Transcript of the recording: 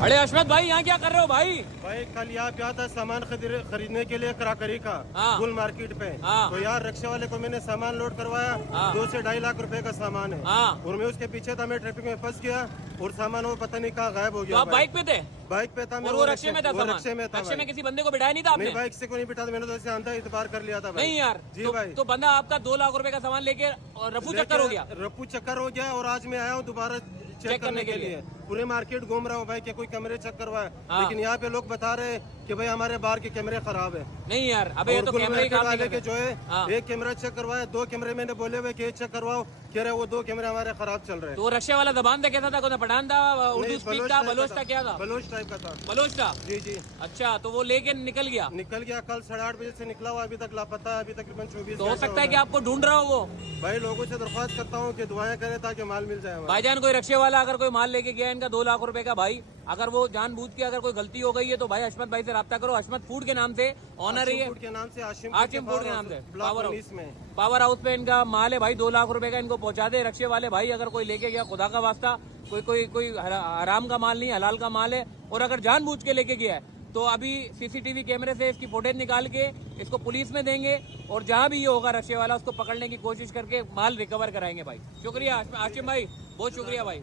अरे अशमत भाई यहाँ क्या कर रहे हो भाई? भाई कल यहाँ पे आता सामान खरीदने के लिए कराकरी का हाँ। गुल मार्केट पे। हाँ। तो यार रिक्शे वाले को मैंने सामान लोड करवाया। हाँ। 2 से 2.5 लाख रुपए का सामान है। हाँ। और मैं उसके पीछे था, मैं ट्रैफिक में फंस गया और सामान वो पता नहीं कहाँ गायब हो तो गया। आप बाइक पे थे? बाइक पे था मैं। और वो रिक्शे में था? वो रिक्शे में था। रिक्शे में किसी बंदे को बिठाया नहीं था आपने? नहीं, बाइक से को नहीं बिठा था मैंने, तो ऐसे अंधा इतबार कर लिया था भाई। नहीं यार जी तो, भाई। तो बंदा आपका 2 लाख रुपए का सामान लेके और रफू चक्कर हो गया? रफू चक्कर हो गया। और आज मैं आया हूँ दोबारा चेक करने के लिए। पूरे मार्केट घूम रहा हूँ भाई कि कोई कैमरे चेक करवाए। हाँ। लेकिन यहाँ पे लोग बता रहे हैं कि भाई हमारे बाहर के कैमरे खराब है। नहीं यार, अबे ये तो कैमरे ही काम नहीं वाले करते। के जो है हाँ। एक कैमरा चेक करवाया, 2 कैमरे मैंने बोले हुए कि चेक करवाओ, कह रहे वो 2 कैमरे हमारे खराब चल रहे हैं। तो रिक्शे वाला जबान से कैसा था? कौन पठान था, उर्दू स्पीक था, बलोच था, क्या था? बलोच टाइप का था। बलोच था? जी जी। अच्छा, तो वो लेके निकल गया? निकल गया कल 8:30 बजे से निकला हुआ, अभी तक लापता है। अभी तकरीबन 24 तो हो घंटे सकता है गए। कि आपको ढूंढ रहा हो वो। भाई लोगों से दरख्वास्त करता हूँ कि दुआएं करें ताकि माल मिल जाए हमें। भाईजान कोई रिक्शे वाला अगर कोई माल लेके गया इनका 2 लाख रुपए का, भाई अगर वो जानबूझ के अगर कोई गलती हो गई है तो भाई अशमत भाई से रब्ता करो। अशमत फूड के नाम से ऑनर है, फूड के नाम से आशिम फूड के नाम से पावर हाउस में। पावर हाउस पे इनका माल है भाई। 2 लाख रुपए का इनको पहुंचा दे रिक्शे वाले भाई। अगर कोई लेके गया, खुदा का वास्ता, कोई हराम का माल नहीं, हलाल का माल है। और अगर जानबूझ के लेके गया है तो अभी सीसीटीवी कैमरे से इसकी फुटेज निकाल के इसको पुलिस में देंगे और जहां भी ये होगा रिक्शे वाला उसको पकड़ने की कोशिश करके माल रिकवर कराएंगे भाई। शुक्रिया आशिम भाई, बहुत शुक्रिया भाई।